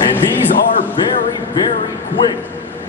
And these are very, very quick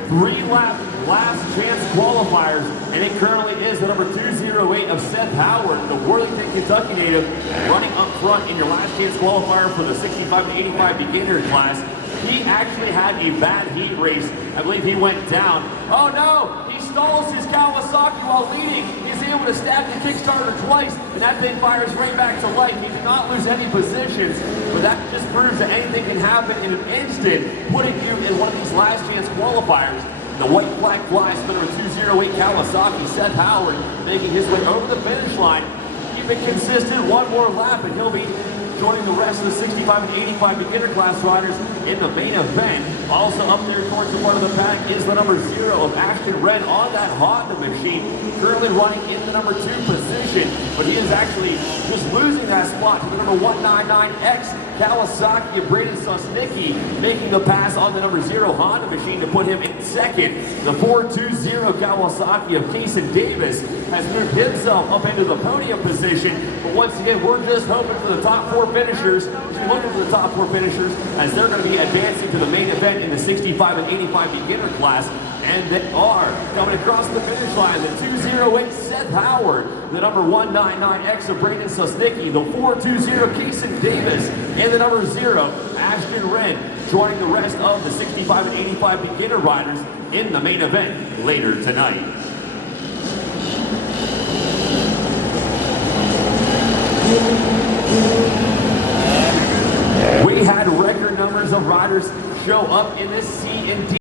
3-lap last chance qualifiers, and it currently is the number 208 of Seth Howard, the Worthington, Kentucky native, running up front in your last chance qualifier for the 65 to 85 beginner class. He actually had a bad heat race. I believe he went down. Oh no, he stalls his Kawasaki while leading. He's able to stack the Kickstarter twice, and that thing fires right back to life. He did not lose any positions, but that just proves that anything can happen in an instant, putting you in one of these last chance qualifiers. The white flag flies for the number 208 Kawasaki, Seth Howard, making his way over the finish line. Keep it consistent, one more lap, and he'll be joining the rest of the 65 and 85 beginner class riders in the main event. Also up there towards the front of the pack is the number 0 of Ashton Wren on that Honda machine, currently running in the number 2 position, but he is actually just losing that spot to the number 199X Kawasaki of Braden Susnicki, making the pass on the number 0 Honda machine to put him in second. The 420 Kawasaki of Kason Davis has moved himself up into the podium position, but once again, we're just hoping for the top 4 finishers. Just looking for the top 4 finishers as they're going to be advancing to the main event in the 65 and 85 beginner class. And they are coming across the finish line. The 208 Seth Howard, the number 199X of Braden Susnicki, the 420 Kason Davis, and the number 0 Ashton Wren, joining the rest of the 65 and 85 beginner riders in the main event later tonight. We had record numbers of riders show up in this C&D